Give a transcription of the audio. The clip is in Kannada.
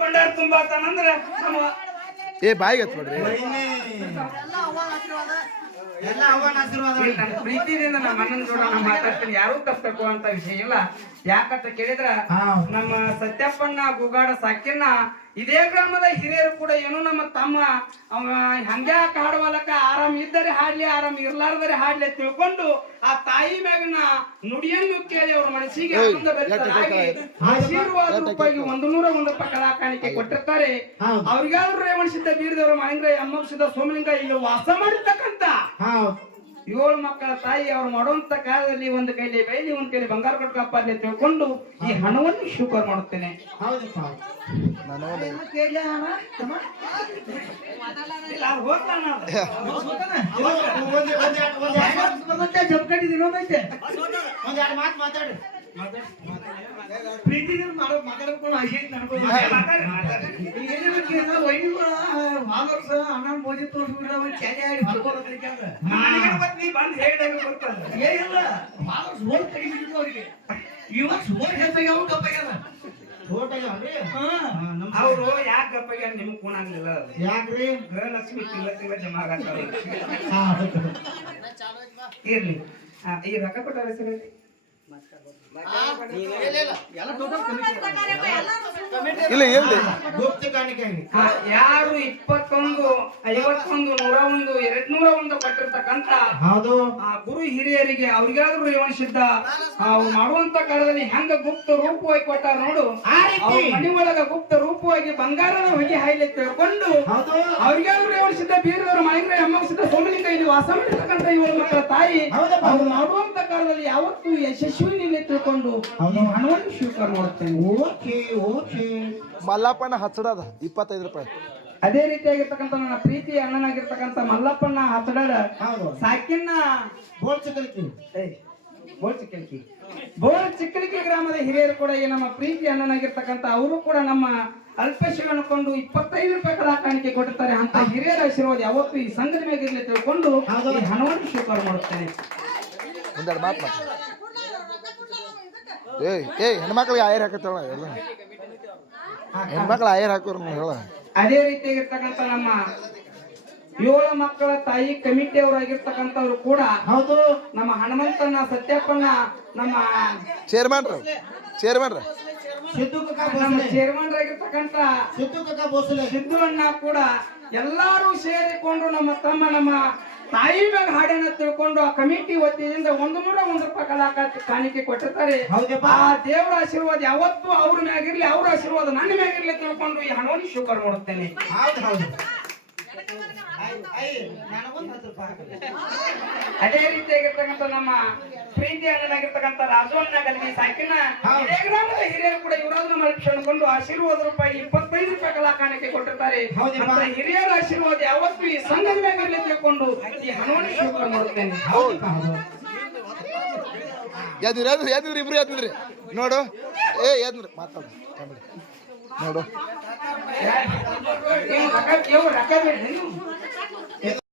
ಕೊಂಡಾರ ತುಂಬಾತಾನಂದ್ರ ನಮ್ಮ ಏ ಬಾಯಿಗೆ ಹತ್ಬೇಡ್ರಿ ಎಲ್ಲ ಅವನ ಆಶೀರ್ವಾದ ನನ್ನ ಪ್ರೀತಿಯಿಂದ ನಮ್ಮ ಅಣ್ಣನ ಜೋಡ ನಾನು ಮಾತಾಡ್ತೀನಿ. ಯಾರೂ ತಪ್ಪಬೇಕು ಅಂತ ವಿಷಯ ಇಲ್ಲ. ಯಾಕಂತ ಕೇಳಿದ್ರ ನಮ್ಮ ಸತ್ಯಪ್ಪಣ್ಣ ಗುಗಾಡ ಸಾಕಿನ್ನ ಇದೇ ಗ್ರಾಮದ ಹಿರಿಯರು ಕೂಡ ಏನು ನಮ್ಮ ತಮ್ಮ. ಅವ ಹಂಗ್ಯಾಕ ಹಾಡುವಲಕ ಆರಾಮ್ ಇದ್ದರೆ ಹಾಡ್ಲಿ ಆರಾಮ್ ಇರ್ಲಾರ್ದರೆ ಹಾಡ್ಲಿ ತಿಳ್ಕೊಂಡು ಆ ತಾಯಿ ಮ್ಯಾಗಿನ ನುಡಿಯನ್ನು ಕೇಳಿ ಅವ್ರ ಮನಸ್ಸಿಗೆ ಆನಂದ ಭರಿತರಾಗಿ ಆಶೀರ್ವಾದ ರೂಪಾಯಿ ಒಂದು ನೂರ ಒಂದು ರೂಪಾಯಿ ಕಲಾ ಕಾಣಿಕೆ ಕೊಟ್ಟಿರ್ತಾರೆ. ಅವ್ರಿಗಾದ್ರೂ ರೇವಣಿಸಿದ್ದ ಬೀರದವರು ಮಹೇಂದ್ರ ಎಮ್ಮಕ್ಷದ ಸೋಮಲಿಂಗ ಇಲ್ಲಿ ವಾಸ ಮಾಡಿರ್ತಕ್ಕಂತ ಏಳು ಮಕ್ಕಳ ತಾಯಿ ಅವರು ಮಾಡುವಂತ ಕಾಲದಲ್ಲಿ ಒಂದು ಕೈಲಿ ಬೈಲಿ ಒಂದು ಕೈಲಿ ಬಂಗಾರ ಕೊಟ್ಕಪ್ಪ ಅಂತ ತಿಳ್ಕೊಂಡು ಈ ಹಣವನ್ನು ಶುಕರ್ ಮಾಡುತ್ತೇನೆ. ಪ್ರೀತಿ ಮಾತಾಡ್ಕೊಂಡು ಆಸೆ ಅಣ್ಣನ್ ಮೋದಿ ತೋರ್ಸ್ಬಿಟ್ರೆ ಅವ್ನ್ ಚಳಿ ಆಡಿ ಹೊಡ್ಕೊಳತ್ರಿಕೆ ಅಂದ್ರೆ. ನನಗೆ ಗೊತ್ತು, ನೀ ಬಂದ್ ಹೇಳಿದಾಗ. ಏನಿಲ್ಲ, ಕಡಿಮೆ ಅವ್ರಿಗೆ ಹಾ. ಅವ್ರು ಯಾಕೆ ಗಪ್ಪಗೆ ನಿಮ್ಗೆ ಕೂಣಾಗ್ಲಿಲ್ಲ ಅದು? ಯಾಕ್ರಿ ಗೃಹಲಕ್ಷ್ಮಿ ತಿಂಗಳ ತಿಂಗಳ ಜಮಾ. ಇರ್ಲಿ ಈ ರೊಕ್ಕ ಕೊಟ್ಟಾರ ಸರ್ ಇಲ್ಲ ಎಲ್ಲಿ ಗುಪ್ತ ಕಾಣಿಕೆ ಯಾರು ಇಪ್ಪತ್ತೊಂದು ಐವತ್ತೊಂದು ನೂರ ಒಂದು ಎರಡ್ ನೂರ ಒಂದು ಕೊಟ್ಟಿರ್ತಕ್ಕಂತ ಹೌದು. ಆ ಗುರು ಹಿರಿಯರಿಗೆ ಅವ್ರಿಗಾದ್ರೂ ರೇವಣಿಸಿದ್ದ ಅವ್ರು ಮಾಡುವಂತ ಕಾಲದಲ್ಲಿ ಹೆಂಗ ಗುಪ್ತ ರೂಪವಾಗಿ ಕೊಟ್ಟಾರ ನೋಡು. ಆ ರೀತಿ. ಅವ್ರ ಮನೆ ಒಳಗ ಗುಪ್ತ ರೂಪವಾಗಿ ಬಂಗಾರದ ಹೊಗೆ ಹಾಯ್ಲಿ ತಿಳ್ಕೊಂಡು ಹೌದು. ಅವ್ರಿಗಾದ್ರೂ ರೇವಣಿಸಿದ್ದ ಬೀರದವರು ಮಹೇಂದ್ರ ಅಮ್ಮಸಿದ್ದ ಸೋಮಲಿಂಗ ಇಲ್ಲಿ ವಾಸ ಮಾಡಿರ್ತಕ್ಕಂತ ಇವರ ಮಕ್ಕಳ ತಾಯಿ. ಹೌದಪ್ಪ. ಅವ್ರು ಮಾಡುವಂತ ಕಾಲದಲ್ಲಿ ಯಾವತ್ತೂ ಯಶಸ್ವಿ ನಿನ್ನೆ ತಿಳ್ಕೊಂಡು ಹಣವನ್ನು ಸ್ವೀಕಾರ ಮಾಡುತ್ತೇನೆ. Okay okay. ಮಲ್ಲಪ್ಪನ ಹಚ್ಚಡದ ಇಪ್ಪತ್ತೈದು ರೂಪಾಯಿ. ಅದೇ ರೀತಿಯಾಗಿರ್ತಕ್ಕಂಥ ನನ್ನ ಪ್ರೀತಿ ಅಣ್ಣನಾಗಿರ್ತಕ್ಕಂಥ ಮಲ್ಲಪ್ಪನ ಹತ್ತಡಾಡ ಹೌದು. ಸಾಕಿನ ಬೋಲ್ ಚಿಕ್ಕಲಿಕ್ಕಿ. ಬೋಲ್ ಬೋಳ್ ಬೋಲ್ ಬೋಳ್ ಚಿಕ್ಕಲಿಕಿ ಗ್ರಾಮದ ಹಿರಿಯರು ಕೂಡ ಈ ನಮ್ಮ ಪ್ರೀತಿ ಅಣ್ಣನಾಗಿರ್ತಕ್ಕಂಥ ಅವರು ಕೂಡ ನಮ್ಮ ಅಲ್ಪೇಶಗಳನ್ನು ಕೊಂಡು ಇಪ್ಪತ್ತೈದು ರೂಪಾಯಿ ಕಲಾ ಕಾಣಿಕೆ ಕೊಟ್ಟಿರ್ತಾರೆ ಅಂತ ಹಿರಿಯರ ಆಶೀರ್ವಾದ ಯಾವತ್ತು ಈ ಸಂಘದ ಮೇಲೆ ಇರ್ಲಿ ತಿಳ್ಕೊಂಡು ಹಣವನ್ನು ಸ್ವೀಕಾರ ಮಾಡುತ್ತೇನೆ. ಒಂದೆರಡು ಮಾತು ಮಾತು ಏಯ್ ಏಯ್ ಹೆಣ್ಮಕ್ಳಿಗೆ ಆಯರ್ ಹಾಕತ್ತೇಳ ಎಲ್ಲ. ಹೆಣ್ಮಕ್ಳು ಆಯರ್ ಹಾಕೋರು ಹೇಳ. ಅದೇ ರೀತಿಯಾಗಿರ್ತಕ್ಕಂಥ ನಮ್ಮ ಏಳು ಮಕ್ಕಳ ತಾಯಿ ಕಮಿಟಿಯವರಾಗಿರ್ತಕ್ಕಂಥವ್ರು ಕೂಡ ಹೌದು. ನಮ್ಮ ಹನುಮಂತನ ಸತ್ಯಪ್ಪನ ನಮ್ಮ ಚೇರ್ಮನ್ ಚೇರ್ಮನ್ ಸಿದ್ದು ನಮ್ಮ ಚೇರ್ಮನ್ ಆಗಿರ್ತಕ್ಕಂಥ ಸಿದ್ದು ಕಕ್ಕ ಸಿದ್ದು ಅಣ್ಣ ಕೂಡ ಎಲ್ಲಾರು ಸೇರಿಕೊಂಡು ನಮ್ಮ ತಮ್ಮ ನಮ್ಮ ತಾಯಿ ಮ್ಯಾಗ ಹಾಡನ್ನ ತಿಳ್ಕೊಂಡು ಆ ಕಮಿಟಿ ವತಿಯಿಂದ ಒಂದು ನೂರ ಒಂದು ರೂಪಾಯಿ ಕಲಾಕ ಕಾಣಿಕೆ ಕೊಟ್ಟಿರ್ತಾರೆ. ಹೌದಪ್ಪ. ಆ ದೇವರ ಆಶೀರ್ವಾದ ಯಾವತ್ತೂ ಅವ್ರ ಮ್ಯಾಗಿರ್ಲಿ ಅವ್ರ ಆಶೀರ್ವಾದ ನನ್ನ ಮ್ಯಾಗಿರ್ಲಿ ತಿಳ್ಕೊಂಡು ಈ ಹಣವನ್ನು ಶುಕರ್ ಮಾಡುತ್ತೇನೆ. ಅದೇ ರೀತಿಯಾಗಿರ್ತಕ್ಕಂಥ ನಮ್ಮ ಪ್ರೀತಿ ಅಣ್ಣನಾಗಿರ್ತಕ್ಕಂಥ ರಾಜವಣ್ಣ ಗಲ್ಗಿ ಸಾಕಿನ. ಇದೇ ಗ್ರಾಮದ ಹಿರಿಯರು ಕೂಡ ಇವರಾದ ನಮ್ಮ ಕ್ಷಣಕೊಂಡು ಆಶೀರ್ವಾದ ರೂಪಾಯಿ ಇಪ್ಪತ್ತೈದು ರೂಪಾಯಿ ಕಲಾಕಾಣಕ್ಕೆ ಕಾಣಿಕೆ ಕೊಟ್ಟಿರ್ತಾರೆ. ಹಿರಿಯರ ಆಶೀರ್ವಾದ ಯಾವತ್ತೂ ಈ ಸಂಘದ ಮ್ಯಾಗಲ್ಲಿ ತಿಳ್ಕೊಂಡು ಈ ಹಣವನ್ನು ಶುಭ ಮಾಡುತ್ತೇನೆ ಎದ್ರಿ ಎದ್ರಿ ಎದ್ರಿ ಇಬ್ರು ಎದ್ರಿ ನೋಡು. ಏ ಎದ್ರಿ ಮಾತಾಡು. ನೋಡು